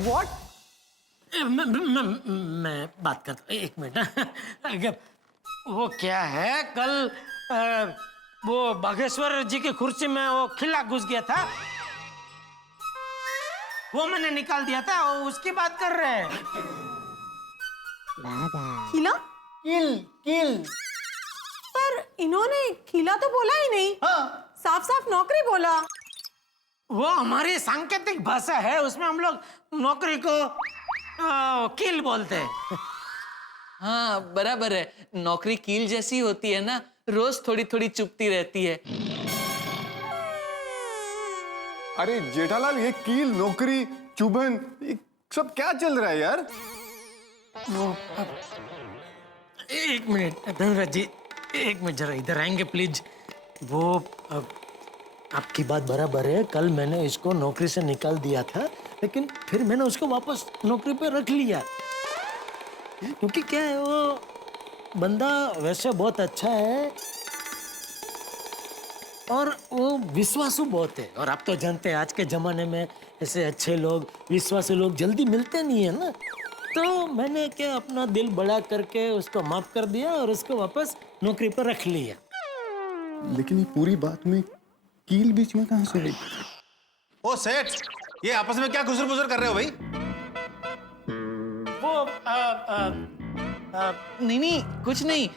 What? मैं बात करता हूँ, एक मिनट। वो क्या है, कल वो बागेश्वर जी की कुर्सी में वो खिला घुस गया था, वो मैंने निकाल दिया था, वो उसकी बात कर रहे हैं। खिला? किल किल। पर इन्होंने खिला तो बोला ही नहीं। हाँ, साफ साफ नौकरी बोला। वो हमारी सांकेतिक भाषा है, उसमें हम लोग नौकरी को किल बोलते हैं। हाँ बराबर है, नौकरी कील जैसी होती है ना, रोज थोड़ी थोड़ी चुभती रहती है। अरे जेठालाल, ये कील, नौकरी, चुभन, ये सब क्या चल रहा है यार? एक मिनट धनराज जी, एक मिनट जरा इधर आएंगे प्लीज। वो आपकी बात बराबर है, कल मैंने इसको नौकरी से निकाल दिया था, लेकिन फिर मैंने उसको वापस नौकरी पे रख लिया, क्योंकि क्या है, वो बंदा वैसे बहुत अच्छा है और वो विश्वासु बहुत है। और आप तो जानते हैं आज के जमाने में ऐसे अच्छे लोग, विश्वासु लोग जल्दी मिलते नहीं है ना। तो मैंने क्या अपना दिल बड़ा करके उसको माफ कर दिया और उसको वापस नौकरी पर रख लिया। लेकिन ये पूरी बात में कील बीच में कहां से आई? ओ सेठ, ये आपस में क्या घुसर-मुसर कर रहे हो भाई? वो नहीं कुछ नहीं।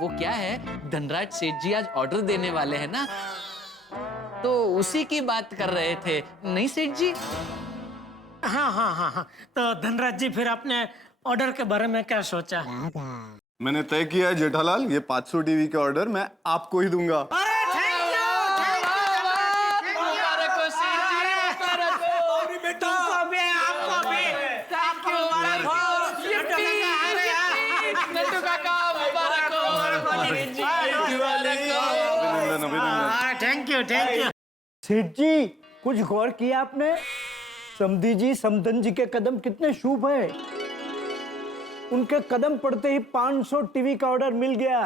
वो क्या है, धनराज सेठ जी आज ऑर्डर देने वाले हैं ना, तो उसी की बात कर रहे थे। नहीं सेठ जी? हाँ। तो धनराज जी, फिर आपने ऑर्डर के बारे में क्या सोचा? मैंने तय किया है जेठालाल, ये 500 टीवी के ऑर्डर मैं आपको ही दूंगा। अरे थैंक यू। मुबारक हो सेठ जी, मुबारक हो। तुमको भी, आपको भी, आपको मुबारक हो। नट्टू काका मुबारक हो। सेठ जी मुबारक हो। अभिनंदन अभिनंदन। Thank you. सेठ जी, कुछ गौर किया आपने? समधी जी, समधन जी के कदम कितने शुभ हैं। उनके कदम पड़ते ही 500 टीवी का ऑर्डर मिल गया।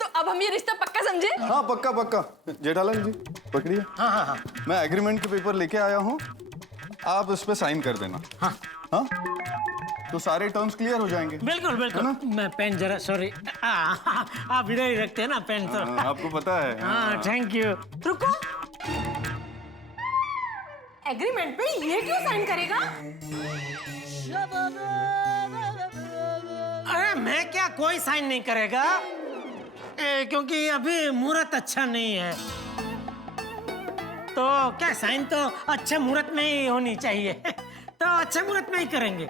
तो अब हम ये रिश्ता पक्का समझे? हाँ पक्का पक्का। जेठालाल जी पकड़िए। हाँ। मैं एग्रीमेंट के पेपर लेके आया हूँ, आप इस पे साइन कर देना। हाँ, तो सारे टर्म्स क्लियर हो जाएंगे। बिल्कुल। मैं पेन जरा, सॉरी, आप इधर ही रखते हैं ना पेन तो। आपको पता है। हाँ थैंक यू। रुको, एग्रीमेंट पे ये क्यों साइन करेगा? अरे मैं क्या, कोई साइन नहीं करेगा, क्योंकि अभी मुहूर्त अच्छा नहीं है। तो क्या, साइन तो अच्छे मुहूर्त में ही होनी चाहिए। तो अच्छे मुहूर्त में ही करेंगे।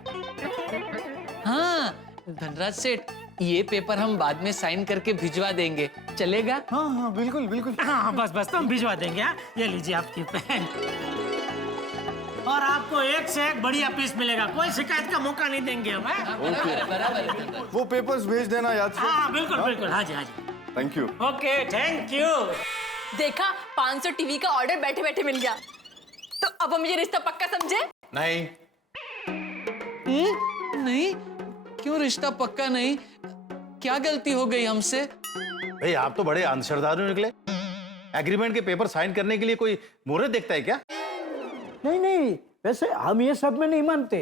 हाँ धनराज सेठ, ये पेपर हम बाद में साइन करके भिजवा देंगे, चलेगा? हाँ बिल्कुल। हाँ बस तो हम भिजवा देंगे। हाँ, ये लीजिए आपकी पेन, और आपको एक से एक बढ़िया पीस मिलेगा, कोई शिकायत का मौका नहीं देंगे हम। बराबर। वो पेपर्स भेज देना याद से। हाँ बिल्कुल। हाँ जी। Thank you. Okay thank you. देखा, 500 टीवी का ऑर्डर बैठे बैठे मिल गया। तो अब हम ये रिश्ता पक्का समझे? नहीं। नहीं? क्यों रिश्ता पक्का नहीं? क्या गलती हो गई हमसे? भाई आप तो बड़े अंधश्रद्धालु निकले। एग्रीमेंट के पेपर साइन करने के लिए कोई मुहूर्त देखता है क्या? नहीं, वैसे हम ये सब में नहीं मानते।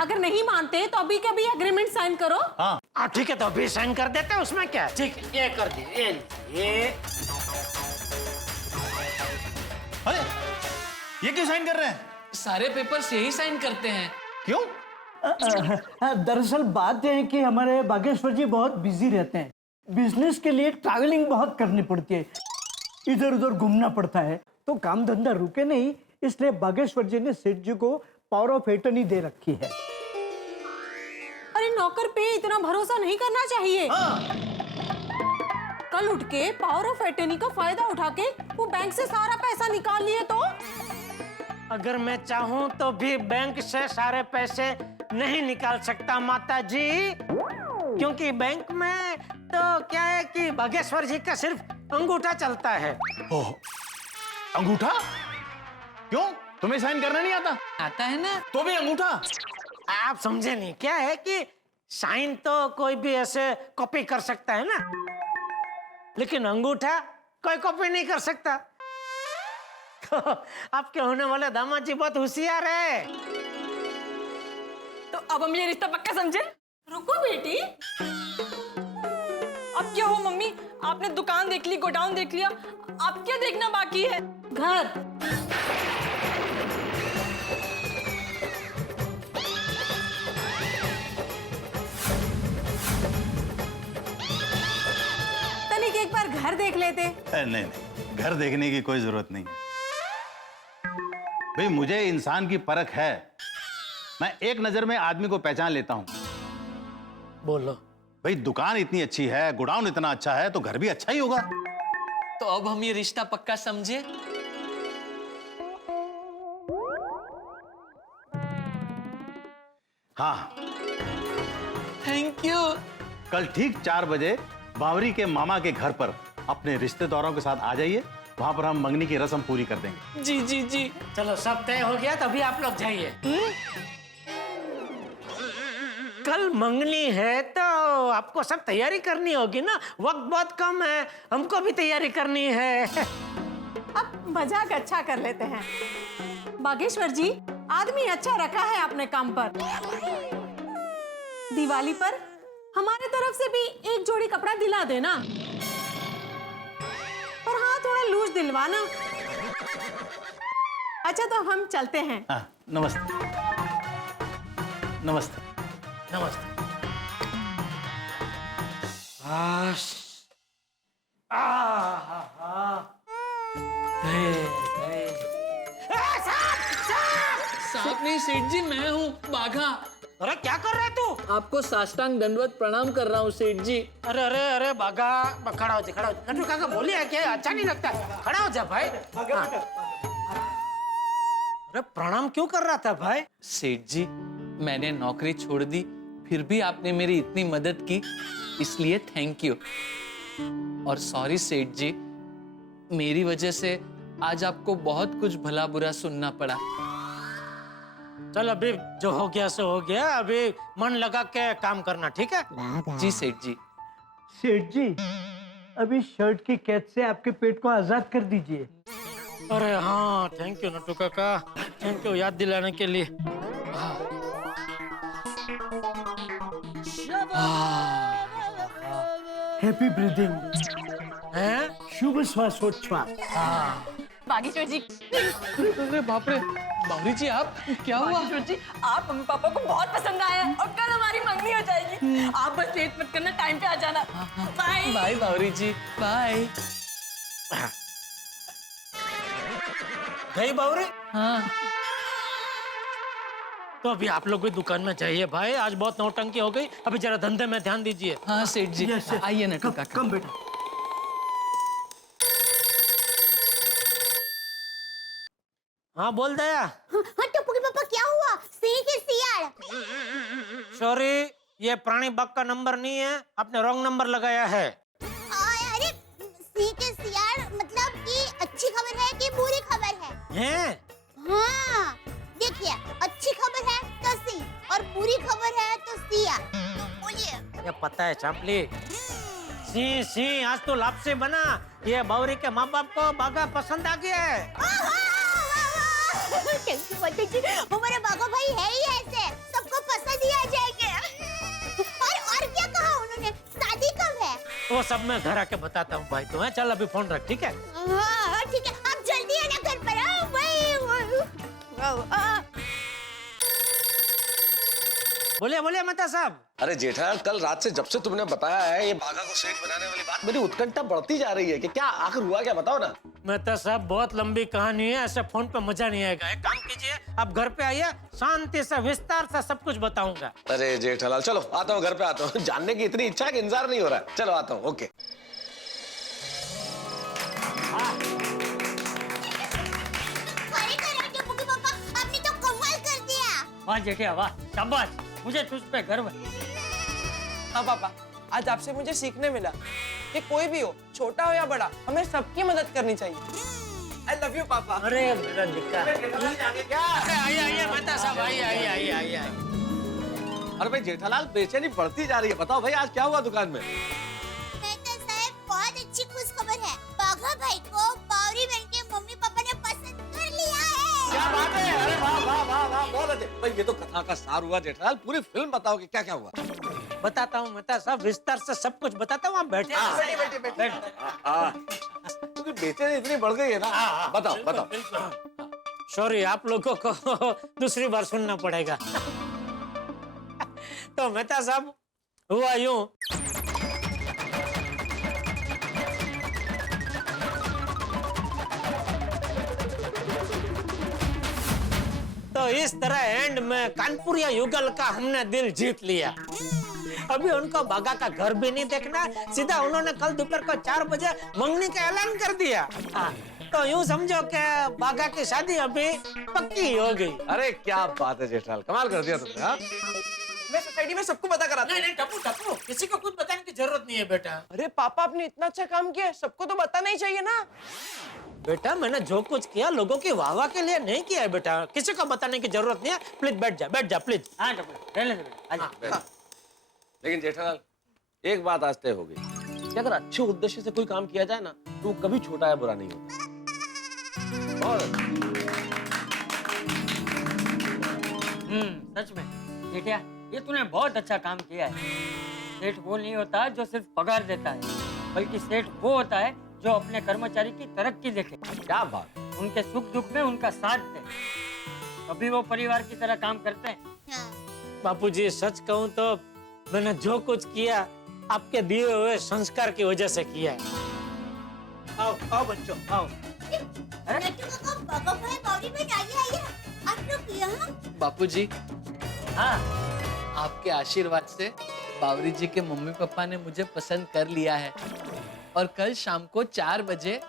अगर नहीं मानते तो अभी के अभी एग्रीमेंट साइन करो। हाँ ठीक है, तो अभी साइन कर देते हैं, उसमें क्या। ठीक है, ये कर दिए, ये अरे ये क्यों साइन कर रहे हैं? सारे पेपर्स यही साइन करते हैं। क्यों? दरअसल बात यह है कि हमारे बागेश्वर जी बहुत बिजी रहते हैं। बिजनेस के लिए ट्रैवलिंग बहुत करनी पड़ती है, इधर उधर घूमना पड़ता है, तो काम धंधा रुके नहीं, इसलिए बागेश्वर जी ने सेठ जी को पावर ऑफ एटर्नी दे रखी है। अरे नौकर पे इतना भरोसा नहीं करना चाहिए। कल उठ के पावर ऑफ एटर्नी का फायदा उठा के वो बैंक से सारा पैसा निकाल लिए तो? अगर मैं चाहूं तो भी बैंक से सारे पैसे नहीं निकाल सकता माता जी, क्योंकि बैंक में तो क्या है कि बागेश्वर जी का सिर्फ अंगूठा चलता है। ओह, अंगूठा? क्यों, तुम्हें साइन करना नहीं आता? आता है ना? तो भी अंगूठा? आप समझे नहीं, क्या है कि साइन तो कोई भी ऐसे कॉपी कर सकता है ना, लेकिन अंगूठा कोई कॉपी नहीं कर सकता। तो आपके होने वाले दामाद जी बहुत होशियार है। तो अब हम ये रिश्ता पक्का समझे? रुको बेटी, अब क्या हो मम्मी, आपने दुकान देख ली, गोडाउन देख लिया, अब क्या देखना बाकी है? घर। तनिक एक बार घर देख लेते। नहीं, घर देखने की कोई जरूरत नहीं है भाई। मुझे इंसान की परख है, मैं एक नजर में आदमी को पहचान लेता हूं। बोलो। भाई दुकान इतनी अच्छी है, गोडाउन इतना अच्छा है, तो घर भी अच्छा ही होगा। तो अब हम ये रिश्ता पक्का समझे? हाँ, थैंक यू। कल ठीक 4 बजे बावरी के मामा के घर पर अपने रिश्तेदारों के साथ आ जाइए। वहां पर हम मंगनी की रस्म पूरी कर देंगे। जी जी जी। चलो सब तय हो गया, तभी आप लोग जाइए। कल मंगनी है तो आपको सब तैयारी करनी होगी ना, वक्त बहुत कम है, हमको भी तैयारी करनी है। अब मजाक अच्छा कर लेते हैं। बागेश्वर जी, आदमी अच्छा रखा है अपने काम पर। दिवाली पर हमारे तरफ से भी एक जोड़ी कपड़ा दिला देना, और हाँ थोड़ा लूज दिलवाना। अच्छा तो हम चलते हैं। हाँ, नमस्ते। नमस्ते। नमस्ते। सांप नहीं सेठ जी, मैं हूँ बाघा। अरे क्या कर रहा है तू? आपको साष्टांग दंडवत प्रणाम कर रहा हूँ सेठ जी। अरे अरे अरे बागा, खड़ा हो जा, खड़ा हो जा। नटू काका बोलिए क्या, अच्छा नहीं लगता? खड़ा हो जा भाई। हाँ। अरे प्रणाम क्यों कर रहा था भाई? सेठ जी, मैंने नौकरी छोड़ दी, फिर भी आपने मेरी इतनी मदद की, इसलिए थैंक यू। और सॉरी सेठ जी, मेरी वजह से आज आपको बहुत कुछ भला बुरा सुनना पड़ा। चल अभी जो हो गया सो हो गया, अभी मन लगा के काम करना, ठीक है? जी सेठ जी। सेठ जी, अभी शर्ट की कैद से आपके पेट को आजाद कर दीजिए। अरे हाँ, थैंक यू नटू काका, थैंक यू याद दिलाने के लिए। हैप्पी ब्रीदिंग, हैं? शुभ श्वासोच्छ्वास। बागेश्वर जी, अरे बाप रे, बावरी जी आप क्या हुआ? बागेश्वर जी, आप मम्मी पापा को बहुत पसंद आए हैं और कल हमारी मंगनी हो जाएगी। आप बस लेट मत करना, टाइम पे आ जाना। बाय बाय बावरी जी, बाय। गई बावरे? हाँ। तो अभी आप लोग भी दुकान में जाइए भाई, आज बहुत नौटंकी हो गई, अभी जरा धंधे में ध्यान दीजिए। हाँ सेठ जी, Yes, yes. आइए नटू काका। कम बेटा। हाँ बोल दया। हाँ टप्पू के पापा क्या हुआ? सिंह के सियाड़। सॉरी, ये प्राणी बाग का नंबर नहीं है, आपने रॉन्ग नंबर लगाया है। अरे सिंह के सियाड़ मतलब कि अच्छी खबर है कि बुरी खबर है? हैं? हाँ देखिए, अच्छी खबर है तो सिंह और बुरी खबर है तो सियाड़। बोलिए। ये पता है चांपली, सी सी आज तो लापसी बना, ये बावरी के माँ बाप को बागा पसंद आ गया है। हमारे बागा भाई है ही ऐसे, सबको पसंद ही आ जाएंगे। और क्या कहा उन्होंने? शादी कब है? वो सब मैं घर आके बताता हूँ भाई तुम्हें। चल अभी फोन रख, ठीक है? हाँ ठीक है, आप जल्दी आना घर पर। आओ भाई। बोलिए बोलिए मेहता साहब। अरे जेठालाल, कल रात से जब से तुमने बताया है ये बाघा को सेठ बनाने वाली बात, मेरी उत्कंठा बढ़ती जा रही है कि क्या आखिर हुआ क्या, बताओ ना। मेहता साहब बहुत लंबी कहानी है, ऐसे फोन पे मजा नहीं आएगा। एक काम कीजिए, आप घर पे आइए, शांति से विस्तार से सब कुछ बताऊंगा। अरे जेठालाल चलो, आता हूँ, घर पे आता हूँ। जानने की इतनी इच्छा है कि इंतजार नहीं हो रहा है। चलो आता हूँ, ओके। आपने तो कमाल कर दिया। वाह जेठिया वाह, शाबाश, मुझे तुझ पे गर्व है। हाँ पापा, आज आपसे मुझे सीखने मिला कि कोई भी हो, छोटा हो या बड़ा, हमें सबकी मदद करनी चाहिए। आई लव यू पापा। अरे मेरा निक्का, आइए आइए मेहता साहब, आइए आइए आइए आइए। अरे भाई जेठालाल, बेचैनी बढ़ती जा रही है, बताओ भाई आज क्या हुआ दुकान में? मेहता साहब, बहुत अच्छी खुशखबर है। बाघा भाई को बावरी बहन के मम्मी पापा ने पसंद ये तो कथा का सार हुआ जेठालाल, पूरी फिल्म बताओ कि क्या क्या हुआ। बताता हूँ मेहता साहब, विस्तार से सब कुछ बताता हूँ, आप बैठे। क्योंकि बेचैनी इतनी बढ़ गई है ना। बताओ बताओ। सॉरी, आप लोगों को दूसरी बार सुनना पड़ेगा। तो मेहता साहब, हुआ यूं, तो इस तरह एंड में कानपुरिया युगल का हमने दिल जीत लिया। अभी उनको बागा का घर भी नहीं देखना, सीधा उन्होंने कल दोपहर को 4 बजे मंगनी का ऐलान कर दिया। तो यूं समझो कि बागा की शादी अभी पक्की हो गई। अरे क्या बात है जेठालाल, कमाल कर दिया तुमने। हाँ? मैं सोसाइटी में सबको पता करा। नहीं टप्पू टप्पू, किसी को कुछ बताने की जरूरत नहीं है बेटा। अरे पापा, आपने इतना अच्छा काम किया, सबको तो बताना ही चाहिए ना। बेटा मैंने जो कुछ किया लोगों की वाहवाह के लिए नहीं किया है बेटा, किसी को बताने की जरूरत नहीं है। प्लीज बैठ जा प्लीज। हाँ टप्पू, रहने दे बेटा। लेकिन जेठालाल, एक बात आज तय हो गई कि अगर अच्छे उद्देश्य से कोई काम किया जाए ना, तो वो कभी छोटा या बुरा नहीं होता। और सच में जेठिया, ये तूने बहुत अच्छा काम किया है। सेठ वो नहीं होता जो सिर्फ पगार देता है, बल्कि सेठ वो होता है जो अपने कर्मचारी की तरक्की देखे, क्या बात। उनके सुख दुख में उनका साथ दे, तभी वो परिवार की तरह काम करते हैं। हाँ। बापूजी, सच कहूँ तो मैंने जो कुछ किया आपके दिए हुए संस्कार की वजह से किया है। आओ आओ बच्चों आओ। नट्टू काका, बागा भाई, बावरी बहन, आइए आप लोग यहाँ। बापूजी, हाँ, आपके आशीर्वाद से बावरी जी के मम्मी पापा ने मुझे पसंद कर लिया है और कल शाम को 4 बजे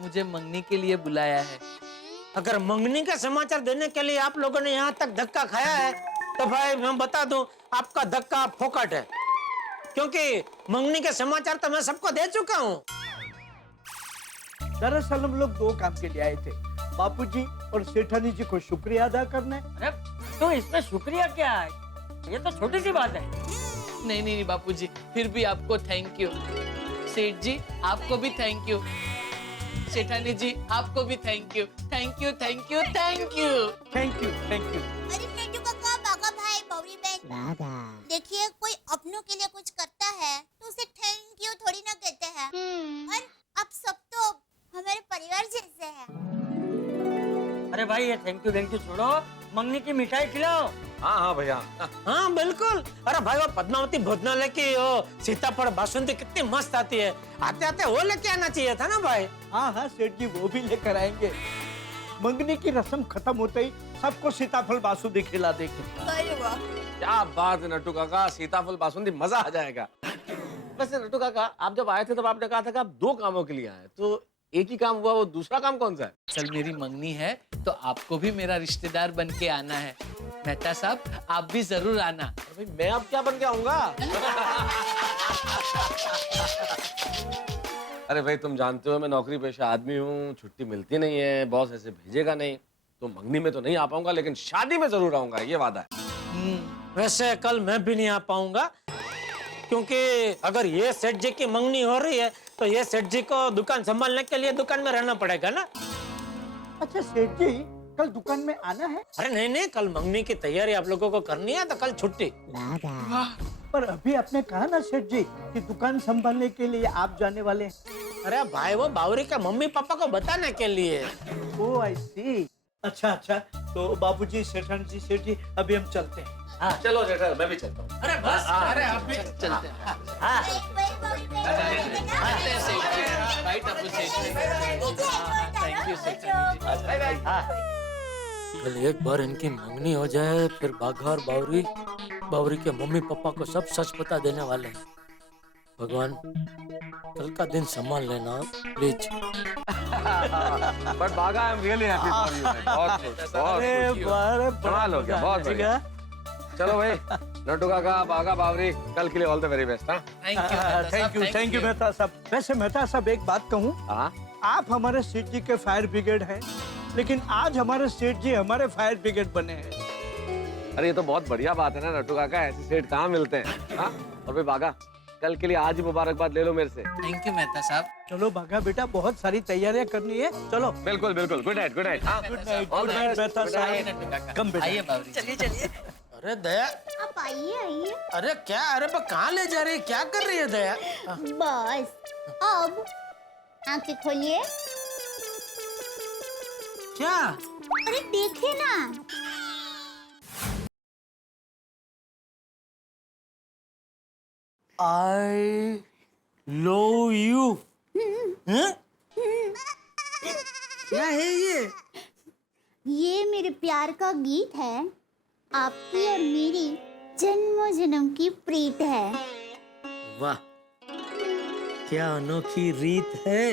मुझे मंगनी के लिए बुलाया है। अगर मंगनी का समाचार देने के लिए आप लोगों ने यहाँ तक धक्का खाया है, तो भाई मैं बता दूं, आपका धक्का फोकट है, क्योंकि मंगनी के समाचार तो मैं सबको दे चुका हूँ। दरअसल हम लोग 2 काम के लिए आए थे, बापूजी और सेठानी जी को शुक्रिया अदा करने। अरे तो इसमें शुक्रिया क्या है, ये तो छोटी सी बात है। नहीं बापूजी, फिर भी आपको थैंक यू। सेठ जी, आपको भी थैंक यू। सेठानी जी, आपको भी thank you. Thank you thank you thank you. Thank you thank you. अरे नट्टू काका, बागा भाई, बावरी बहन, देखिए कोई अपनों के लिए कुछ करता है तो उसे थैंक यू थोड़ी ना कहते हैं। और आप सब तो हमारे परिवार जैसे हैं। अरे भाई, ये थैंक यू छोड़ो, मंगनी की मिठाई खिलाओ। हाँ हाँ भैया। हाँ बिल्कुल। अरे भाई, वो पद्मावती भोजनालय की वो सीताफल बासुंदी कितनी मस्त आती है, आते आते वो लेके आना चाहिए था ना भाई। हाँ हाँ सेठ जी, वो भी लेकर आएंगे। मंगनी की रस्म खत्म होते ही सबको सीताफल बासुंदी खिला देंगे। अरे वाह। क्या बात है नट्टू काका, सीताफल बासुंदी, मजा आ जाएगा। वैसे नट्टू काका, आप जब आए थे तब आपने कहा था कि आप 2 कामों के लिए आए, तो एक ही काम हुआ, वो दूसरा काम कौन सा है? कल मेरी मंगनी है तो आपको भी मेरा रिश्तेदार बन के आना है। मेहता साहब, आप भी जरूर आना। भाई मैं अब क्या बन के आऊंगा? अरे भाई, तुम जानते हो मैं नौकरी पेशा आदमी हूँ, छुट्टी मिलती नहीं है, बॉस ऐसे भेजेगा नहीं, तो मंगनी में तो नहीं आ पाऊंगा, लेकिन शादी में जरूर आऊंगा, ये वादा है। वैसे कल मैं भी नहीं आ पाऊंगा, क्योंकि अगर ये सेठ जी की मंगनी हो रही है तो ये सेठ जी को दुकान संभालने के लिए दुकान में रहना पड़ेगा ना। अच्छा सेठ जी, कल दुकान में आना है? अरे नहीं, कल मंगनी की तैयारी आप लोगों को करनी है, तो कल छुट्टी। पर अभी आपने कहा ना सेठ जी कि दुकान संभालने के लिए आप जाने वाले हैं। अरे भाई, वो बावरी के मम्मी पापा को बताने के लिए। ओह आई सी। अच्छा, तो बाबूजी, सेठानी जी, सेठ जी, अभी हम चलते हैं। चलो जेठा, मैं भी चलता हूँ। अरे बस, अरे आप भी चलते हैं। बावरी बहन, राइट अपू सेठ जी। थैंक यू सेठानी जी। कल एक बार इनकी मंगनी हो जाए, फिर बाघा और बावरी के मम्मी पापा को सब सच बता देने वाले हैं। भगवान, कल का दिन संभाल लेना प्लीज। बट बागा, I am really happy for you. बहुत खुश, कमाल हो गया, बहुत बढ़िया। चलो भाई, नट्टू काका, बागा, बावरी, कल के लिए ऑल द वेरी बेस्ट। हाँ, थैंक यू मेहता साहब। वैसे मेहता साहब, एक बात कहूँ, आप हमारे सेठ जी के फायर ब्रिगेड हैं, लेकिन आज हमारे सेठ जी हमारे फायर ब्रिगेड बने हैं। अरे ये तो बहुत बढ़िया बात है ना नट्टू काका, ऐसे सेठ कहाँ मिलते हैं। हाँ? और भाई बागा, कल के लिए आज ही मुबारकबाद ले लो मेरे से। थैंक यू मेहता साहब। चलो भागा बेटा, बहुत सारी तैयारियां करनी है, चलो। बिल्कुल बिल्कुल, good night good night. Good night Mehta साहब। कम बेटा। आइए बावरी। चलिए चलिए। अरे दया, आप आइए आइए। अरे क्या, अरे कहाँ ले जा रही है, क्या कर रही है दया? बस अब आंखें खोलिए। क्या? अरे देखिए ना। I love you. हैं? क्या है ये? ये मेरे प्यार का गीत है, आपकी और मेरी जन्मों जन्म की प्रीत है। वाह, क्या अनोखी रीत है।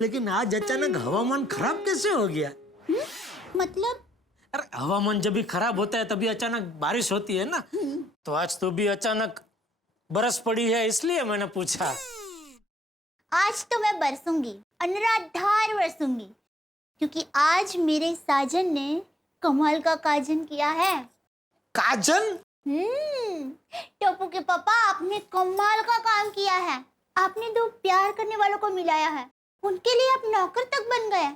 लेकिन आज अचानक हवामान खराब कैसे हो गया? मतलब? अरे हवामान जब भी खराब होता है तभी अचानक बारिश होती है ना। तो आज तो भी अचानक बरस पड़ी है, इसलिए मैंने पूछा। आज तो मैं बरसूंगी, अनराधार बरसूंगी, क्योंकि आज मेरे साजन ने कमाल का काजन किया है। काजन? टोपू के पापा, आपने कमाल का काम किया है। आपने दो प्यार करने वालों को मिलाया है, उनके लिए आप नौकर तक बन गए।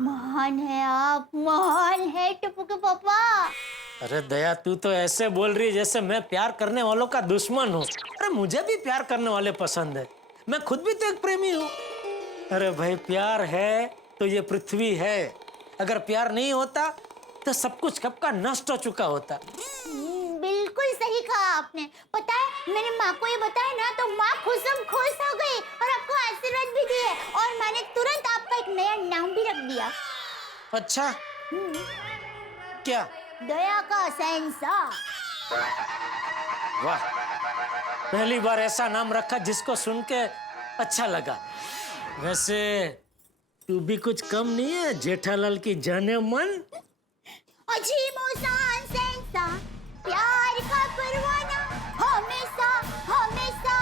महान है आप, महान है टोपू के पापा। अरे दया, तू तो ऐसे बोल रही है जैसे मैं प्यार करने वालों का दुश्मन हूँ। अरे मुझे भी प्यार करने वाले पसंद है, मैं खुद भी तो एक प्रेमी हूँ। अरे भाई, प्यार है तो ये पृथ्वी है, अगर प्यार नहीं होता तो सब कुछ कब का नष्ट हो चुका होता। बिल्कुल सही कहा आपने। पता है, मैंने माँ को ये बताया ना तो माँ खुश हो गई और आपको आशीर्वाद भी दिए, और मैंने तुरंत आपका एक नया नाम भी रख दिया। अच्छा, क्या? दया का शहंशाह। वाह, पहली बार ऐसा नाम रखा जिसको सुन के अच्छा लगा। वैसे तू भी कुछ कम नहीं है जेठालाल की जाने मन। अजीब शान शहंशाह, प्यार का परवाना, हमेशा हमेशा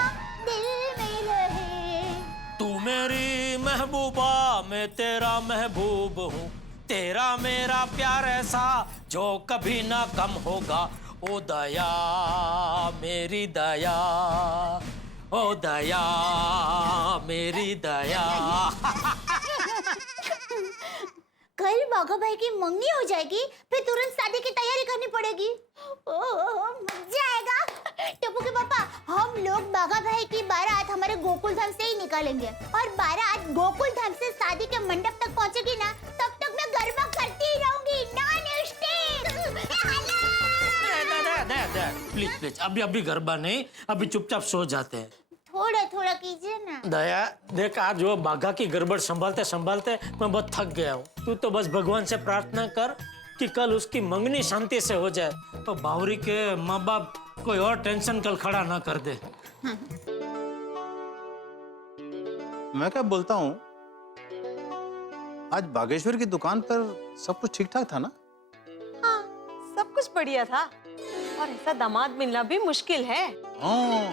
दिल में रहे। तू मेरी महबूबा, मैं तेरा महबूब हूँ, तेरा मेरा प्यार ऐसा जो कभी ना कम होगा। ओ दया मेरी दया, ओ दया मेरी दया। कल बाघा भाई की मंगनी हो जाएगी, फिर तुरंत शादी की तैयारी करनी पड़ेगी। मजा आएगा। टप्पू के पापा, हम लोग बाघा भाई की बारात हमारे गोकुल धाम से ही निकालेंगे, और बारात गोकुल धाम से शादी के मंडप तक पहुंचेगी ना, तब तक मैं गरबा करती ही रहूंगी, नॉन स्टिक। प्लीज प्लीज, अभी गरबा नहीं, अभी चुपचाप सो जाते हैं। थोड़ा थोड़ा कीजिए ना। दया देख, आज वो बाघा की गड़बड़ संभालते संभालते मैं बहुत थक गया हूँ। तू तो बस भगवान से प्रार्थना कर कि कल उसकी मंगनी शांति से हो जाए, तो बावरी के माँ बाप कोई और टेंशन कल खड़ा ना कर दे। मैं क्या बोलता हूँ, आज बागेश्वर की दुकान पर सब कुछ ठीक ठाक था ना? हाँ, सब कुछ बढ़िया था, और ऐसा दामाद मिलना भी मुश्किल है। हाँ,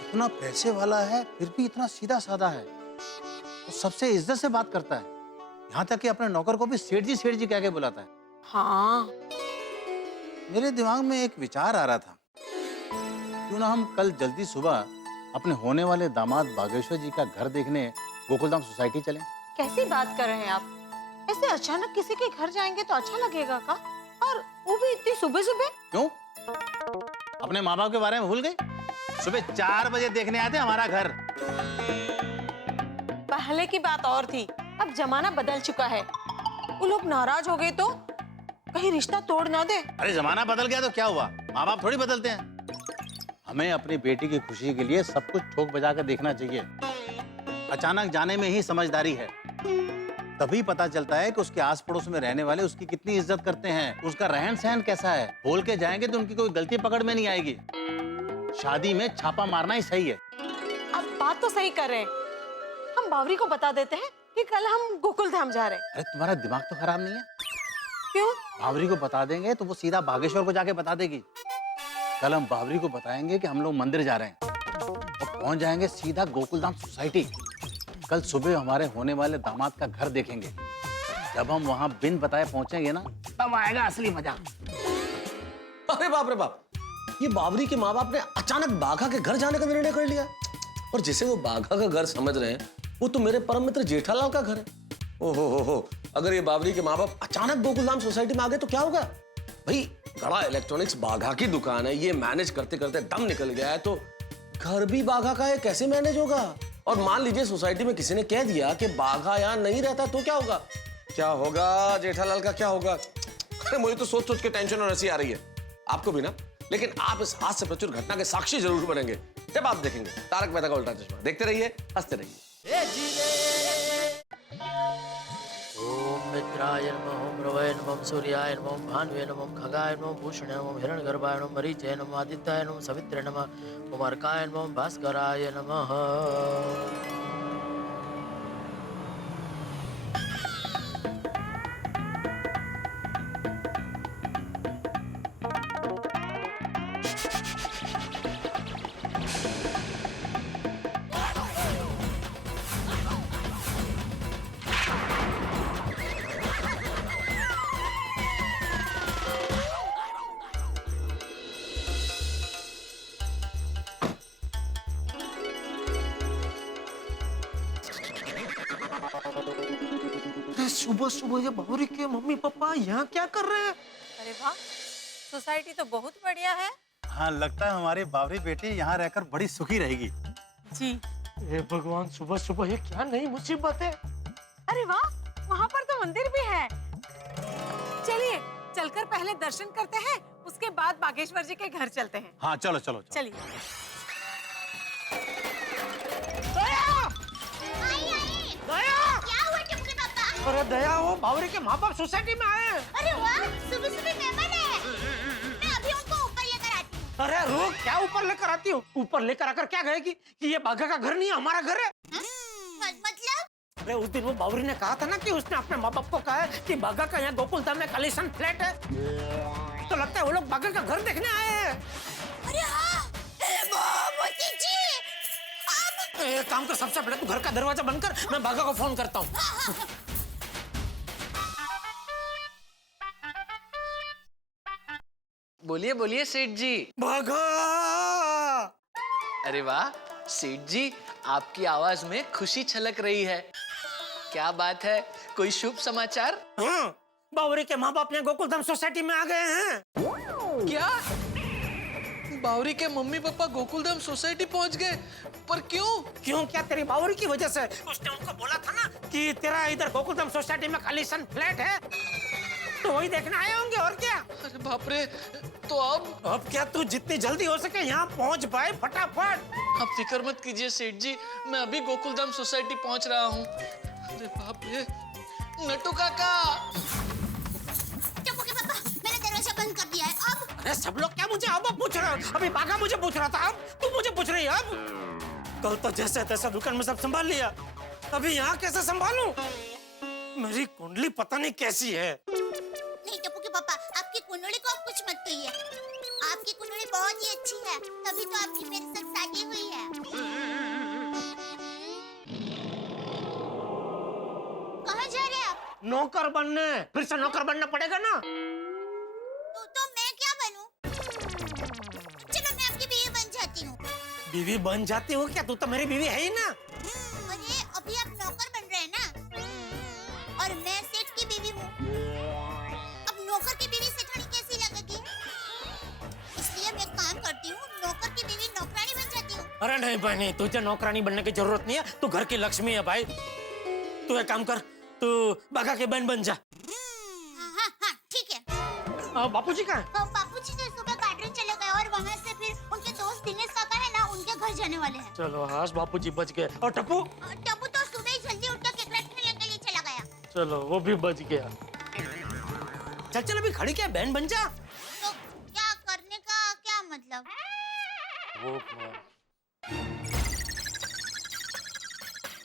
इतना पैसे वाला है फिर भी इतना सीधा साधा है, तो सबसे इज्जत से बात करता है, यहाँ तक कि अपने नौकर को भी सेठ जी कह के बुलाता है। हाँ, मेरे दिमाग में एक विचार आ रहा था, क्यों ना हम कल जल्दी सुबह अपने होने वाले दामाद बागेश्वर जी का घर देखने गोकुलधाम सोसाइटी चलें। कैसी बात कर रहे हैं आप? ऐसे अचानक किसी के घर जाएंगे तो अच्छा लगेगा का? और वो भी इतनी सुबह सुबह? क्यों? अपने माँ बाप के बारे में भूल गए? सुबह 4 बजे देखने आते हमारा घर। पहले की बात और थी, अब जमाना बदल चुका है। वो लोग नाराज हो गए तो कहीं रिश्ता तोड़ ना दे। अरे जमाना बदल गया तो क्या हुआ, माँ बाप थोड़ी बदलते हैं। हमें अपनी बेटी की खुशी के लिए सब कुछ ठोक बजा कर देखना चाहिए। अचानक जाने में ही समझदारी है, तभी पता चलता है कि उसके आस पड़ोस में रहने वाले उसकी कितनी इज्जत करते हैं, उसका रहन सहन कैसा है। बोल के जाएंगे तो उनकी कोई गलती पकड़ में नहीं आएगी। शादी में छापा मारना ही सही है। अब बात तो सही कर रहे हैं, हम बावरी को बता देते हैं कि कल हम गोकुल धाम जा रहे हैं। अरे तुम्हारा दिमाग तो खराब नहीं है? क्यों? बावरी को बता देंगे तो वो सीधा बागेश्वर को जाके बता देगी। कल हम बावरी को बताएंगे कि हम लोग मंदिर जा रहे हैं, और पहुंच जाएंगे सीधा गोकुलधाम सोसाइटी। कल सुबह हमारे होने वाले दामाद का घर देखेंगे। जब हम वहां बिन बताए पहुंचेंगे ना, तब आएगा असली मजा। अरे बाप रे बाप, ये बावरी के माँ बाप ने अचानक बाघा के घर जाने का निर्णय कर लिया, और जिसे वो बाघा का घर समझ रहे हैं वो तो मेरे परम मित्र जेठालाल का घर है। ओहो हो, अगर ये बावरी के माँ बाप अचानक गोकुलधाम सोसाइटी में आ गए तो क्या होगा भाई? गड़ा इलेक्ट्रॉनिक्स बाघा की दुकान है, ये मैनेज करते करते दम निकल गया है, तो घर भी बाघा का है, कैसे मैनेज होगा? और मान लीजिए सोसाइटी में किसी ने कह दिया कि बाघा यहाँ नहीं रहता तो क्या होगा? क्या होगा जेठालाल का, क्या होगा? अरे मुझे तो सोच सोच के टेंशन और हंसी आ रही है, आपको भी ना। लेकिन आप इस हास्य प्रचुर घटना के साक्षी जरूर बनेंगे जब आप देखेंगे तारक मेहता का उल्टा चश्मा। देखते रहिए, हंसते रहिए। ओम मित्राय नमः, ओम रवये नमः, सूर्याय नमः, भानुवे नमः, खगाय नमः, भूषणे नमः, हिरण्यगर्भाय नमः, मरीचे नमः, आदित्याय नमः, सवित्रे नमः, ओम अर्काय नमः, भास्कराय नमः। सुबह सुबह ये बावरी के मम्मी पापा यहाँ क्या कर रहे हैं? अरे वाह, सोसाइटी तो बहुत बढ़िया है। हाँ, लगता है हमारी बावरी बेटी यहाँ रहकर बड़ी सुखी रहेगी। जी। हे भगवान, सुबह सुबह ये क्या नई मुसीबत है? अरे वाह, वहाँ पर तो मंदिर भी है। चलिए चलकर पहले दर्शन करते हैं, उसके बाद बागेश्वर जी के घर चलते हैं। हाँ चलो चलो, चलो। चलिए। क्या हुआ टप्पू पापा? अरे दया, वो बावरी के माँ बाप सोसाइटी में आए हैं। अरे वाह, सुबह सुबह मेहमान है। मैं अभी उनको ऊपर लेकर आती हूँ। अरे रुक, क्या ऊपर लेकर आती हो? ऊपर लेकर आकर क्या कहेगी कि ये बाघा का घर नहीं है, हमारा घर है? मतलब? अरे उस दिन वो बावरी ने कहा था ना कि उसने अपने माँ बाप को कहा है कि बाघा का यहाँ गोकुलधाम में कालीसन फ्लैट है, तो लगता है वो लोग बाघा का घर देखने आए हैं। अरे हाँ, मोती जी, आप एक काम कर, सबसे पहले तू घर का दरवाजा बंद कर, मैं बाघा को फोन करता हूँ। बोलिए बोलिए सेठ जी। बाघा! अरे वाह सेठ जी, आपकी आवाज में खुशी छलक रही है। क्या बात है, कोई शुभ समाचार? हाँ, बावरी के माँ बाप यहाँ गोकुलधाम सोसाइटी में आ गए हैं। क्या बावरी के मम्मी पापा गोकुलधाम सोसाइटी पहुंच गए? पर क्यों? क्यों क्या? तेरी बावरी की वजह से। उसने उनको बोला था ना कि तेरा इधर गोकुलधाम सोसाइटी में खालीसन फ्लैट है, तो वही देखने आए होंगे, और क्या। अरे बाप रे, तो अब क्या तू जितनी जल्दी हो सके यहाँ पहुँच पाए फटाफट। आप फिक्र मत कीजिए सेठ जी, मैं अभी गोकुलधाम सोसाइटी पहुंच रहा हूँ। अरे बाप रे, नट्टू काका। टप्पू के पापा, मैंने दरवाजा बंद कर दिया है। अब अरे सब लोग क्या मुझे अब पूछ रहे हो? अभी बाघा मुझे पूछ रहा था, अब तू मुझे पूछ रही है? अब कल तो जैसे तैसे दुकान में सब संभाल लिया, अभी यहाँ कैसे संभालूं? मेरी कुंडली पता नहीं कैसी है। नहीं टप्पू के पापा, आपकी कुंडली को आप कुछ मत कहिए। आपकी कुंडली बहुत ही अच्छी है, तभी तो आपकी मेरे साथ शादी हुई है। कहाँ जा रहे हैं आप? नौकर बनने। फिर से नौकर बनना पड़ेगा ना। तो मैं क्या बनूं? चलो मैं आपकी बीवी बन जाती हूँ। बीवी बन जाती हो क्या? तू तो मेरी बीवी है ही ना। अरे अभी आप नौकर बन रहे हैं ना, और मैं सेठ की बीवी हूँ। अब नौकर की बीवी सेठानी कैसी लगेगी? इसलिए मैं काम करती हूँ, नौकर की बीवी नौकरानी बन जाती हूँ। अरे नहीं बहनी, तुझे नौकरानी बनने की जरूरत नहीं है, तू घर की लक्ष्मी है भाई। तू एक काम कर, तू बाघा की बहन बन जा। हाँ हाँ ठीक है। बापूजी कहाँ है? बापूजी तो सुबह गार्डन चले गए, और वहाँ से फिर उनके दोस्त दिनेश काका है ना, उनके घर जाने वाले हैं। चलो हाश, बापूजी बच गए। और टप्पू? टप्पू तो सुबह ही जल्दी उठकर क्रिकेट खेलने के लिए चला गया। चलो वो भी बच गया। चल चल, अभी खड़ी क्या है? बहन बन जा। तो क्या करने का क्या मतलब?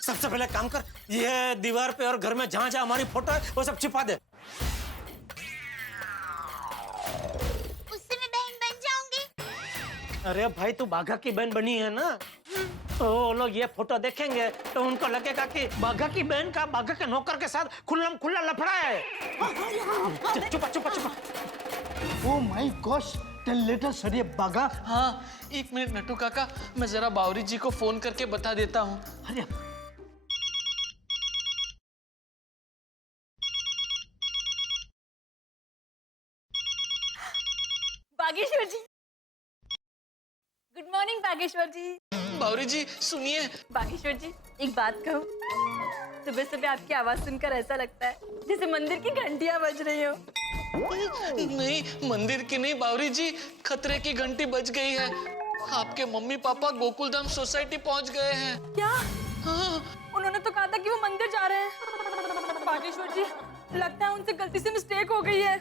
सबसे पहले काम कर, ये दीवार पे और घर में जहाँ जहाँ हमारी फोटो है वो सब छिपा दे। उससे मैं बहन बन जाऊंगी। अरे भाई, तू बाघा की बहन बनी है ना, तो वो लोग ये फोटो देखेंगे तो उनको लगेगा कि बाघा की बहन का बाघा के नौकर के साथ खुल्लम खुल्ला लफड़ा है। चुपा चुपा चुपा। Oh my gosh, later sir ये बागा। हाँ, एक मिनट नट्टू काका, मैं जरा बावरी जी को फोन करके बता देता हूँ। अरे बागेश्वर जी, गुड मॉर्निंग बागेश्वर जी। बावरी जी सुनिए। बागेश्वर जी, एक बात कहूँ, सुबह सुबह आपकी आवाज सुनकर ऐसा लगता है जैसे मंदिर की घंटियां बज रही हो। नहीं, मंदिर की नहीं बावरी जी, खतरे की घंटी बज गई है। आपके मम्मी पापा गोकुलधाम सोसाइटी पहुंच गए हैं। क्या? हाँ, उन्होंने तो कहा था कि वो मंदिर जा रहे हैं। बागेश्वर जी, लगता है उनसे गलती से मिस्टेक हो गई है।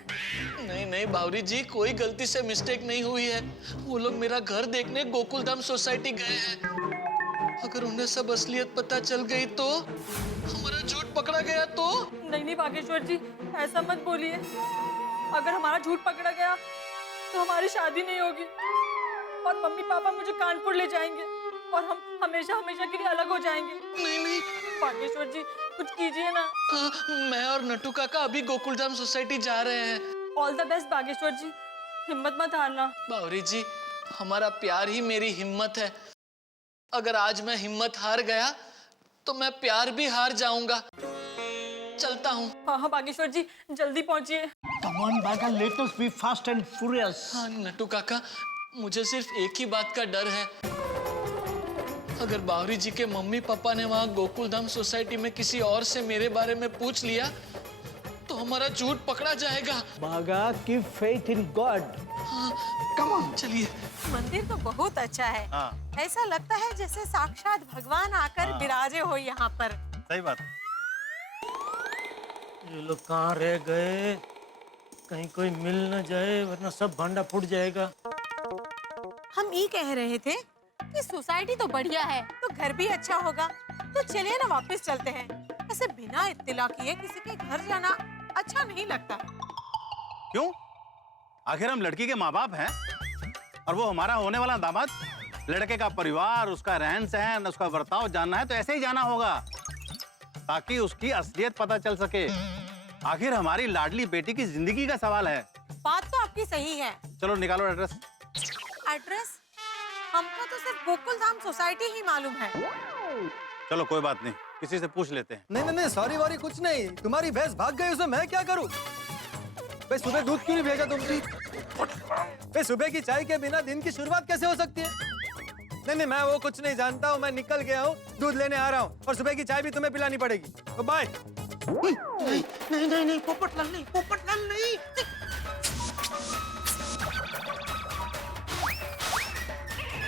नहीं नहीं बावरी जी, कोई गलती से मिस्टेक नहीं हुई है। वो लोग मेरा घर देखने गोकुलधाम सोसाइटी गए हैं। अगर उन्हें सब असलियत पता चल गई तो, हमारा झूठ पकड़ा गया तो। नहीं नहीं बागेश्वर जी, ऐसा मत बोलिए। अगर हमारा झूठ पकड़ा गया तो हमारी शादी नहीं होगी और मम्मी पापा मुझे कानपुर ले जाएंगे और हम हमेशा हमेशा के लिए अलग हो जाएंगे। नहीं नहीं बागेश्वर जी, कुछ कीजिए ना। हाँ, मैं और नट्टू काका अभी गोकुलधाम सोसाइटी जा रहे हैं। ऑल द बेस्ट बागेश्वर जी, हिम्मत मत हारना। बावरी जी, हमारा प्यार ही मेरी हिम्मत है। अगर आज मैं हिम्मत हार गया तो मैं प्यार भी हार जाऊंगा। चलता हूँ। हाँ हाँ बागेश्वर जी, जल्दी पहुंचिए। कम ऑन बागा, let us B fast and furious. हाँ नट्टू काका, मुझे सिर्फ एक ही बात का डर है। अगर बावरी जी के मम्मी पापा ने वहाँ गोकुलधाम सोसाइटी में किसी और से मेरे बारे में पूछ लिया तो हमारा झूठ पकड़ा जाएगा। बागा, keep faith in God. Come on, चलिए। मंदिर तो बहुत अच्छा है। हाँ। ऐसा लगता है जैसे साक्षात भगवान आकर विराजे हो यहाँ पर। सही बात। ये लोग कहाँ रह गए? कहीं कोई मिल न जाए वरना सब भांडा फूट जाएगा। हम ये कह रहे थे कि सोसाइटी तो बढ़िया है तो घर भी अच्छा होगा, तो चलिए ना वापस चलते हैं। ऐसे बिना इत्तिला किए किसी के घर जाना अच्छा नहीं लगता। क्यों? आखिर हम लड़की के माँ बाप हैं और वो हमारा होने वाला दामाद। लड़के का परिवार, उसका रहन सहन, उसका बर्ताव जानना है तो ऐसे ही जाना होगा ताकि उसकी असलियत पता चल सके। आखिर हमारी लाडली बेटी की जिंदगी का सवाल है। बात तो आपकी सही है। चलो निकालो एड्रेस। एड्रेस? हमको तो सिर्फ गोकुलधाम सोसाइटी ही मालूम है। चलो कोई बात नहीं, किसी से पूछ लेते हैं। नहीं नहीं नहीं, सॉरी वॉरी कुछ नहीं। तुम्हारी भैंस भाग गई, उसे मैं क्या करूं? भाई सुबह दूध क्यों नहीं भेजा तुमने? भाई सुबह की चाय के बिना दिन की शुरुआत कैसे हो सकती है? नहीं नहीं, मैं वो कुछ नहीं जानता हूँ। मैं निकल गया हूँ, दूध लेने आ रहा हूँ और सुबह की चाय भी तुम्हें पिलानी पड़ेगी। तो बाय। नहीं नहीं नहीं, पोपटलाल नहीं, पोपटलाल नहीं।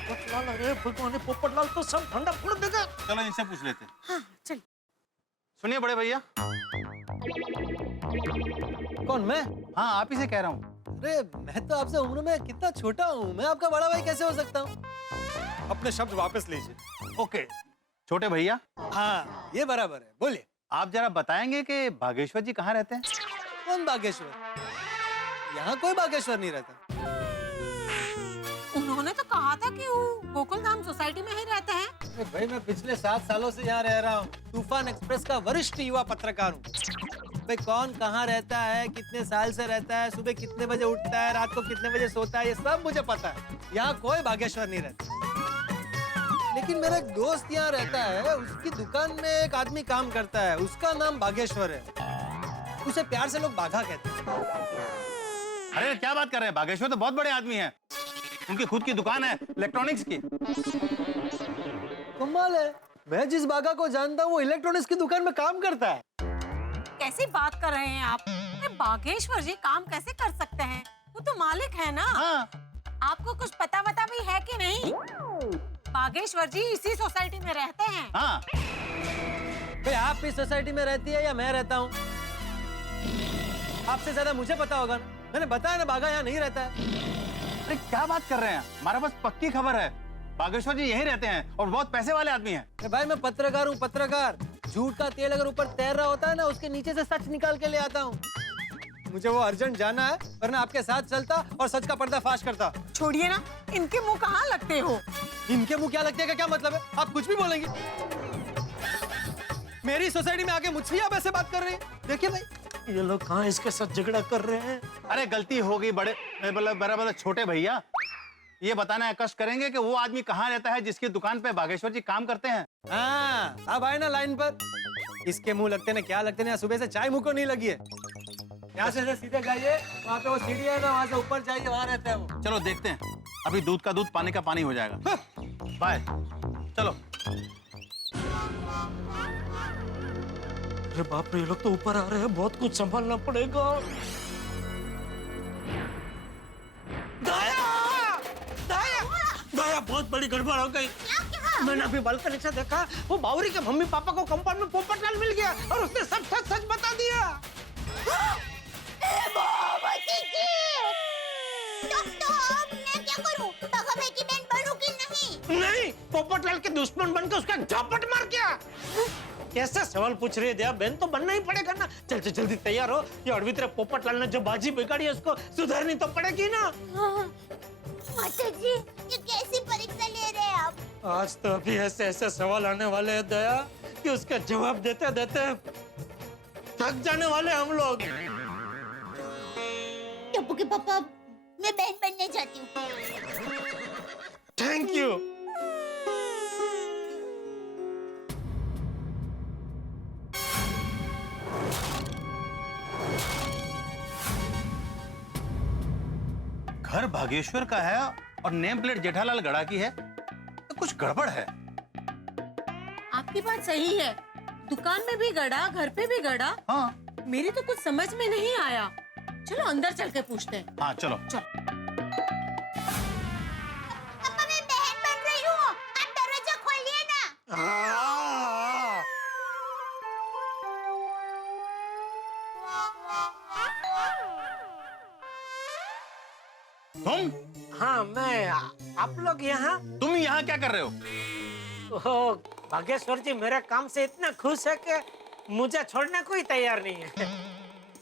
पोपटलाल, अरे भगवान, पोपटलाल तो सब ठंडा फोड़ देगा। चलो इनसे पूछ लेते हैं। हाँ चल। सुनिए बड़े भैया। कौन, मैं? हाँ आप ही से कह रहा हूँ। अरे मैं तो आपसे उम्र में कितना छोटा हूँ, मैं आपका बड़ा भाई कैसे हो सकता हूँ? अपने शब्द वापस लीजिए। ओके छोटे भैया। हाँ ये बराबर है, बोलिए। आप जरा बताएंगे कि बागेश्वर जी कहाँ रहते हैं? कौन बागेश्वर? यहाँ कोई बागेश्वर नहीं रहता। उन्होंने तो कहा था कि वो गोकुलधाम सोसाइटी में ही रहते हैं। अरे भाई मैं पिछले 7 सालों से यहाँ रह रहा हूँ। तूफान एक्सप्रेस का वरिष्ठ युवा पत्रकार हूँ। भाई कौन कहाँ रहता है, कितने साल से रहता है, सुबह कितने बजे उठता है, रात को कितने बजे सोता है, ये सब मुझे पता है। यहाँ कोई बागेश्वर नहीं रहता। लेकिन मेरा एक दोस्त यहाँ रहता है, उसकी दुकान में एक आदमी काम करता है, उसका नाम बागेश्वर है। उसे प्यार से लोग बाघा कहते हैं। अरे क्या बात कर रहे हैं? बागेश्वर तो बहुत बड़े आदमी हैं। उनकी खुद की दुकान है इलेक्ट्रॉनिक्स की। कमाल है, मैं जिस बाघा को जानता हूँ वो इलेक्ट्रॉनिक्स की दुकान में काम करता है। कैसी बात कर रहे हैं आप? बागेश्वर जी काम कैसे कर सकते हैं? वो तो मालिक है ना। हाँ। आपको कुछ पता वता भी है कि नहीं? बागेश्वर जी इसी सोसाइटी में रहते हैं। हाँ। भाई आप इस सोसाइटी में रहती है या मैं रहता हूँ? आपसे ज्यादा मुझे पता होगा ना। मैंने बताया ना बाघा यहाँ नहीं रहता है। अरे क्या बात कर रहे हैं? हमारे पास पक्की खबर है, बागेश्वर जी यहीं रहते हैं और बहुत पैसे वाले आदमी हैं। भाई मैं पत्रकार हूँ, पत्रकार। झूठ का तेल अगर ऊपर तैर रहा होता है ना, उसके नीचे से सच निकाल के ले आता हूँ। मुझे वो अर्जेंट जाना है, वरना आपके साथ चलता और सच का पर्दाफाश करता। छोड़िए ना, इनके मुंह कहाँ लगते हो? इनके मुंह क्या लगते हैं का क्या मतलब है? आप कुछ भी बोलेंगे। मेरी सोसाइटी में आके मुझसे आप ऐसे बात कर रहे हैं? देखिए भाई, ये लोग कहाँ इसके साथ झगड़ा कर रहे हैं? अरे गलती हो गई बड़े बराबर छोटे भैया, ये बताना कष्ट करेंगे कि वो आदमी कहाँ रहता है जिसकी दुकान पे बागेश्वर जी काम करते हैं। हाँ, अब आए ना लाइन पर। इसके मुंह लगते ना क्या लगते ना, सुबह से चाय मुंह को नहीं लगी है। यहाँ से सीधे जाइए, वहाँ पे वो सीढ़ी है ना, वहाँ से ऊपर जाइए, वहाँ रहता है वो। चलो देखते हैं, अभी दूध का दूध पानी का पानी हो जाएगा। बाय, चलो। अरे बाप रे, ये लोग तो ऊपर आ रहे हैं, बहुत कुछ संभालना पड़ेगा। दया, बहुत बड़ी गड़बड़ हो गई। मैंने अभी बालकनी से देखा, वो बावरी के मम्मी पापा को कंपाउंड में पोपटलाल मिल गया और उसने सब सच सच बता दिया। तो अब मैं क्या करूं? बाघा भाई की बहन बनूं कि नहीं? नहीं, पोपटलाल के दुश्मन बनकर उसका झापट मार गया। कैसे सवाल पूछ रही है दया, बहन तो बनना ही पड़ेगा ना। चल चल जल्दी तैयार हो, ये अड़वित्र पोपटलाल ने जो बाजी बिगाड़ी है उसको सुधारनी तो पड़ेगी ना। माता जी, ये कैसी परीक्षा ले रहे हैं आप? आज तो अभी ऐसे ऐसे सवाल आने वाले हैं दया कि उसका जवाब देते देते थक जाने वाले हम लोग। टप्पू के पापा, मैं बहन बनने जाती हूँ। Thank you. घर बागेश्वर का है और नेम प्लेट जेठालाल गड़ा की है, तो कुछ गड़बड़ है। आपकी बात सही है, दुकान में भी गड़ा, घर पे भी गड़ा। हाँ, मेरी तो कुछ समझ में नहीं आया। चलो अंदर चल के पूछते हैं। हाँ चलो। पापा, मैं बहन बन रही हूँ, आप दरवाजा खोलिए ना। तुम? हाँ मैं, आप लोग यहाँ? तुम यहाँ क्या कर रहे हो? ओह, बागेश्वर जी मेरे काम से इतना खुश है कि मुझे छोड़ने को ही तैयार नहीं है।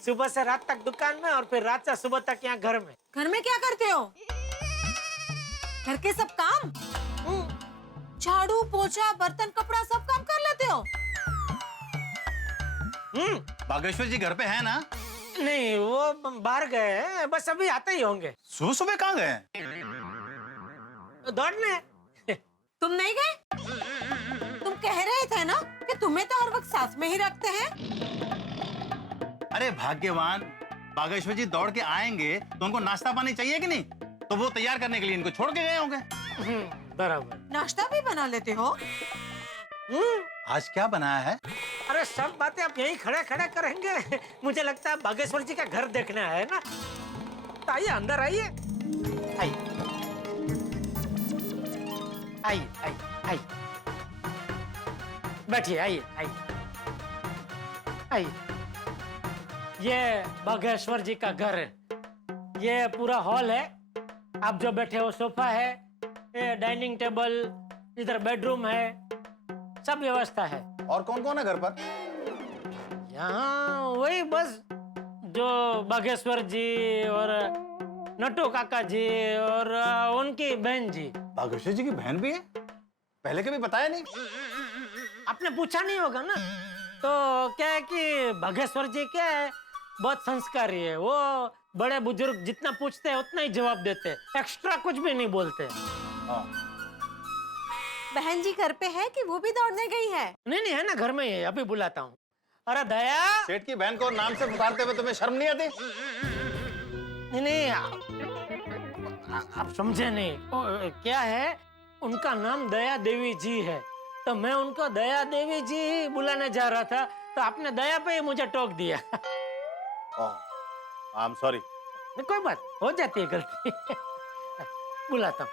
सुबह से रात तक दुकान में और फिर रात से सुबह तक यहाँ घर में। घर में क्या करते हो? घर के सब काम? झाड़ू, पोछा, बर्तन, कपड़ा सब काम कर लेते हो? बागेश्वर जी घर पे है ना? नहीं, वो बाहर गए हैं, बस अभी आते ही होंगे। सुबह सुबह कहाँ गए? दौड़ने। तुम नहीं गए? तुम कह रहे थे ना कि तुम्हें तो हर वक्त साथ में ही रखते हैं। अरे भाग्यवान, बागेश्वर जी दौड़ के आएंगे तो उनको नाश्ता पानी चाहिए कि नहीं, तो वो तैयार करने के लिए इनको छोड़ के गए होंगे। बराबर। नाश्ता भी बना लेते हो? आज क्या बनाया है? अरे सब बातें आप यहीं खड़े खड़े करेंगे। मुझे लगता है बागेश्वर जी का घर देखना है ना। तो आइए अंदर आइए। आइए आइए आइए आइए, बैठिए, आइए आइए आइए। ये बागेश्वर जी का घर है। ये पूरा हॉल है। आप जो बैठे हो सोफा है, ये डाइनिंग टेबल, इधर बेडरूम है, सब व्यवस्था है। और कौन कौन है घर पर? यहाँ वही बस जो बागेश्वर जी और नट्टू काका जी और उनकी बहन जी। बागेश्वर जी की बहन भी है? पहले कभी बताया नहीं। आपने पूछा नहीं होगा ना। तो क्या है कि बागेश्वर जी क्या है, बहुत संस्कारी है। वो बड़े बुजुर्ग जितना पूछते हैं उतना ही जवाब देते हैं, एक्स्ट्रा कुछ भी नहीं बोलते। बहन जी घर पे है कि वो भी दौड़ने गई है? नहीं नहीं, है ना घर में ही है, अभी बुलाता हूँ। अरे दया। सेठ की बहन को नाम से पुकारते हुए तुम्हें शर्म नहीं आती? नहीं नहीं, आप समझे नहीं। क्या है, उनका नाम दया देवी जी है, तो मैं उनको दया देवी जी ही बुलाने जा रहा था, तो आपने दया पे ही मुझे टोक दिया। I am sorry. कोई बात, हो जाती है गलती। बुलाता हूँ।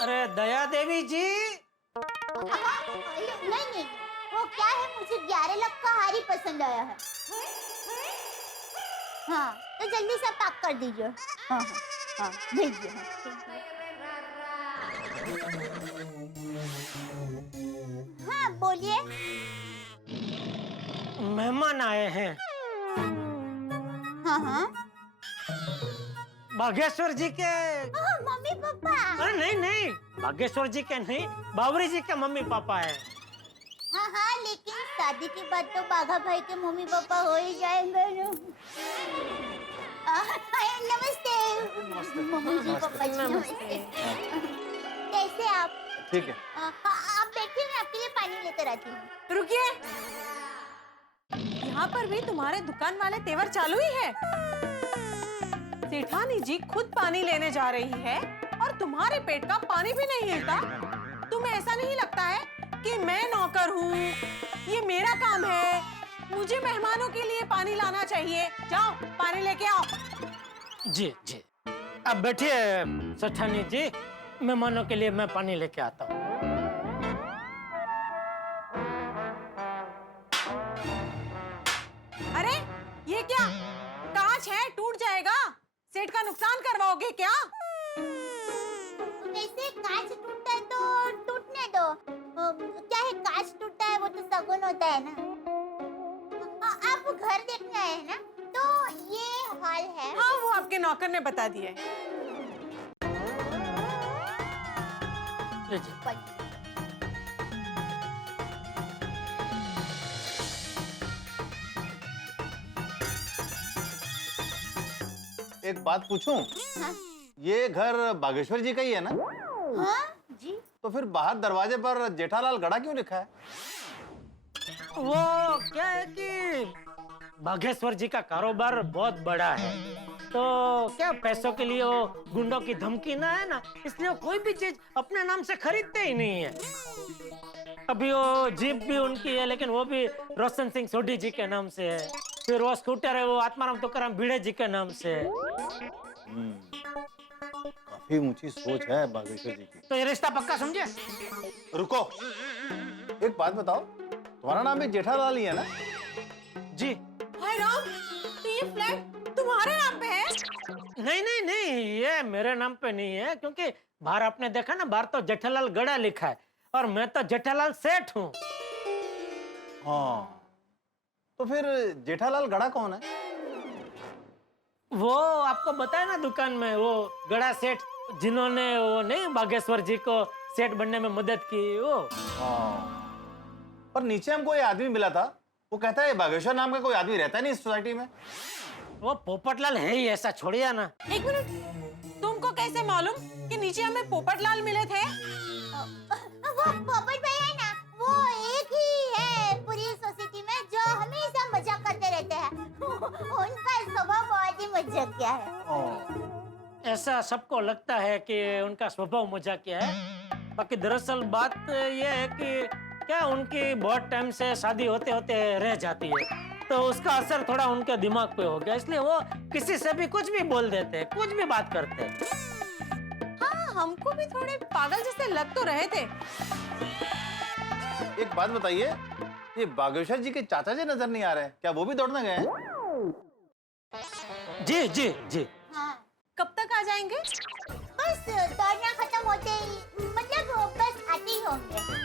अरे दया देवी जी। नहीं, वो क्या है, मुझे 11 लाख का हार ही पसंद आया है। हाँ, तो जल्दी से पैक कर दीजिए। हाँ हाँ हाँ, भेजिए। हाँ बोलिए। मेहमान आए हैं। हाँ हाँ, बागेश्वर जी के। Mummy papa. अरे नहीं नहीं, बागेश्वर जी के नहीं, बावरी जी के मम्मी पापा है। हाँ हाँ, लेकिन शादी के बाद तो बाघा भाई के मम्मी पापा हो ही जाएंगे ना। नमस्ते मम्मी जी, पापा जी नमस्ते। कैसे आप? ठीक है। हाँ, आप बैठिए, मैं आपके लिए पानी लेकर आती हूँ। रुकिए, यहाँ पर भी तुम्हारे दुकान वाले तेवर चालू ही है। सेठानी जी खुद पानी लेने जा रही है और तुम्हारे पेट का पानी भी नहीं हिलता। तुम्हें ऐसा नहीं लगता है कि मैं नौकर हूँ, ये मेरा काम है, मुझे मेहमानों के लिए पानी लाना चाहिए। जाओ पानी लेके आओ। जी जी, अब बैठिए सेठानी जी, मेहमानों के लिए मैं पानी लेके आता हूँ। अरे ये क्या, कांच है, टूट जाएगा। सेठ का नुकसान करवाओगे क्या? वैसे कांच टूटता है तो टूटने दो। क्या है, कांच टूटता है वो तो शगुन होता है ना। आप घर देखने आए हैं ना, तो ये हॉल है। हाँ, वो आपके नौकर ने बता दिया है। लीजिए। एक बात पूछूं? हाँ? ये घर बागेश्वर जी का ही है ना? हाँ जी। तो फिर बाहर दरवाजे पर जेठालाल गड़ा क्यों लिखा है? वो क्या है कि बागेश्वर जी का कारोबार बहुत बड़ा है, तो क्या पैसों के लिए वो गुंडों की धमकी ना है ना, इसलिए वो कोई भी चीज अपने नाम से खरीदते ही नहीं है। अभी वो जीप भी उनकी है, लेकिन वो भी रोशन सिंह सोढ़ी जी के नाम से है। फिर वो स्कूटर है, वो आत्माराम तुकाराम भिड़े जी के नाम से है। काफी ऊंची सोच है बागेश्वर जी की। तो ये रिश्ता पक्का समझे? रुको, एक बात बताओ, तुम्हारा नाम भी जेठालाल ही है ना? जी। हाय राम, तो ये फ्लैट तुम्हारे नाम पे है? नहीं नहीं नहीं, ये मेरे नाम पे नहीं है, क्योंकि बाहर आपने देखा ना, बाहर तो जेठालाल गड़ा लिखा है और मैं तो जेठालाल सेठ हूँ। हाँ, तो फिर जेठालाल गड़ा कौन है? वो आपको बताया ना दुकान में, वो गड़ा सेठ जिन्होंने वो नहीं बागेश्वर जी को सेठ बनने में मदद की, वो। हाँ, पर नीचे हमको ये आदमी मिला था, वो कहता है बागेश्वर नाम का कोई आदमी रहता नहीं इस सोसाइटी में। वो पोपटलाल है ही ऐसा, छोड़िए ना। एक मिनट, तुमको कैसे मालूम कि नीचे हमें पोपटलाल मिले थे? वो पोपट भाई है ना, वो एक ही है पूरी सोसाइटी में जो हमेशा मजाक करते रहते हैं। उनका स्वभाव बहुत ही मजाकिया है। ऐसा सबको लगता है कि उनका स्वभाव मजाकिया है, बाकी दरअसल बात ये है कि क्या उनकी बहुत टाइम से शादी होते होते रह जाती है, तो उसका असर थोड़ा उनके दिमाग पे हो गया, इसलिए वो किसी से भी कुछ भी बोल देते हैं, कुछ भी बात करते हैं। हाँ, हमको भी थोड़े पागल जैसे लग तो रहे थे। एक बात बताइए, ये बागेश्वर जी के चाचा जी नजर नहीं आ रहे, क्या वो भी दौड़ने गए हैं? जी जी जी। हाँ, कब तक आ जाएंगे? बस दौड़ना खत्म होते ही, मतलब बस आते ही होंगे।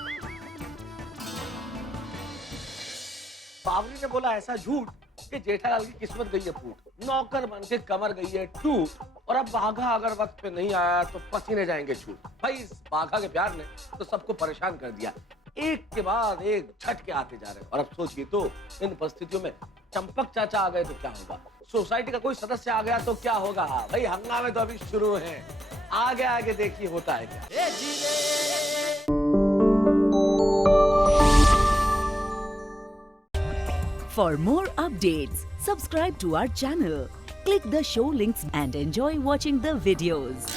बावरी ने बोला ऐसा झूठ कि जेठालाल की किस्मत गई है फूट, नौकर बन के कमर गई है टूट, और अब बाघा अगर वक्त पे नहीं आया तो पसीने जाएंगे छूट। भाई इस बाघा के प्यार ने तो सबको परेशान कर दिया, एक के बाद एक झटके आते जा रहे हैं। और अब सोचिए तो, इन परिस्थितियों में चंपक चाचा आ गए तो क्या होगा, सोसाइटी का कोई सदस्य आ गया तो क्या होगा। भाई हंगामे तो अभी शुरू हैं, आगे आगे देखिए होता है क्या। For more updates, subscribe to our channel, click the show links and enjoy watching the videos.